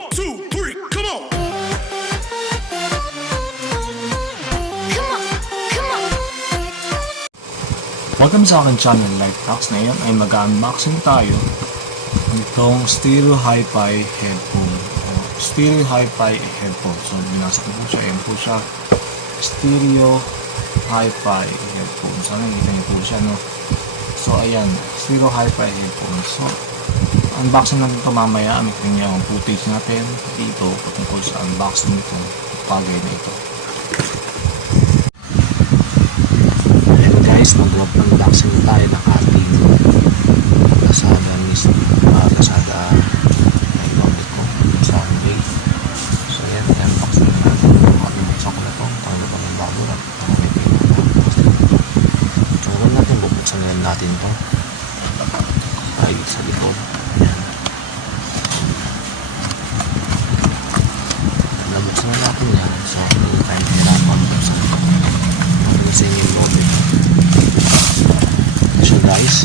1, 2, 3, come on! Welcome sa aking channel, Life Hacks. Ngayon ay mag-unboxing tayo nitong stereo hi-fi headphone. Stereo hi-fi headphone. So, binasa ko po siya. Ayan po siya. Stereo hi-fi headphone. Sana nakita niyo po siya, no? So, ayan. Stereo hi-fi headphone. So, unboxing natin ito mamaya. May kanya yung footage natin dito patungkol sa unboxing nitong bagay na ito. Guys, mag-unboxing tayo ng ating Lazada ay wallet ko sa Sunday. So yan, i-unboxing natin yung ating buksan ko na ito. Tawag pa ng bago lang. So huwag natin bubuksan natin ito ay sa likod. Ayan. Nabuksan na natin yan. So hindi tayo hirapan buksan. Sa inyo yung lobby. So guys,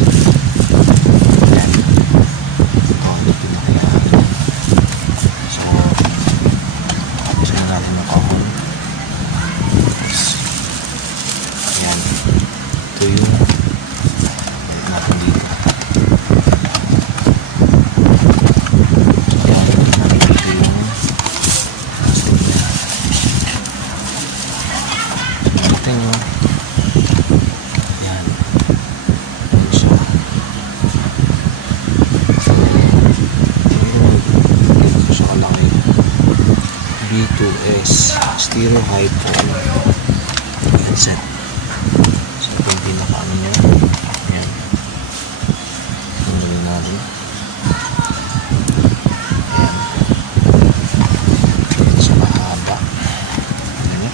yan. Ito ang pinakayaan. So, kapis na natin yung kahon. Yan. Ito yung natin dito. Yan. Ito yung natin yung B2S stereo headphone headset. So ito yung pinaka-ano niya. Ayan. Tingnan natin. Ayan. So mahaba. Ayan.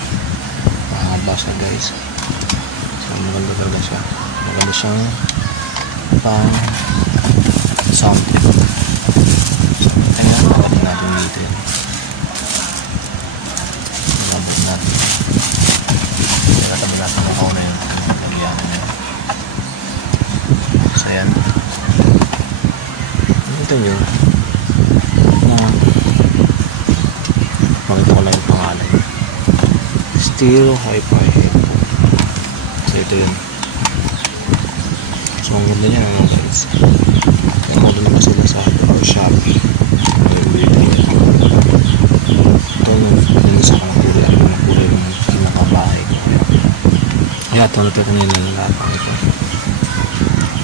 Mahaba siya guys. So maganda talaga siya. Maganda siyang pang sound. So ayan. Pagkatin natin dito yun. Natin ako na yung nagyanan niya. So yan. Ito nyo na makita ko lang yung pangalan. Stereo hi-fi headphone. So ito yun. So ang ganda niya naman guys. Kaya mo doon naman sila sa Shopee. Ito yung sa kulay. Ang kulay ng pinakabahay ko. Kaya ito na ito kanina ng lapang ito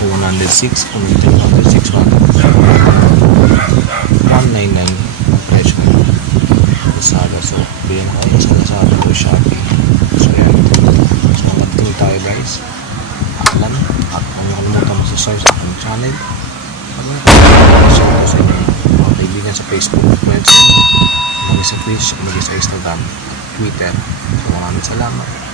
106 kung ito 106 199 ang price ko Lazada. So bilhin ko sa Lazada o Shopee. So yan. So mag-team tayo guys. Alam at kung nakalimutan mo subscribe sa aking channel, mag-share sa inyo mga kaibigan sa Facebook, Messenger, mag sa Twitch, mag sa Instagram, Twitter. So maraming salamat.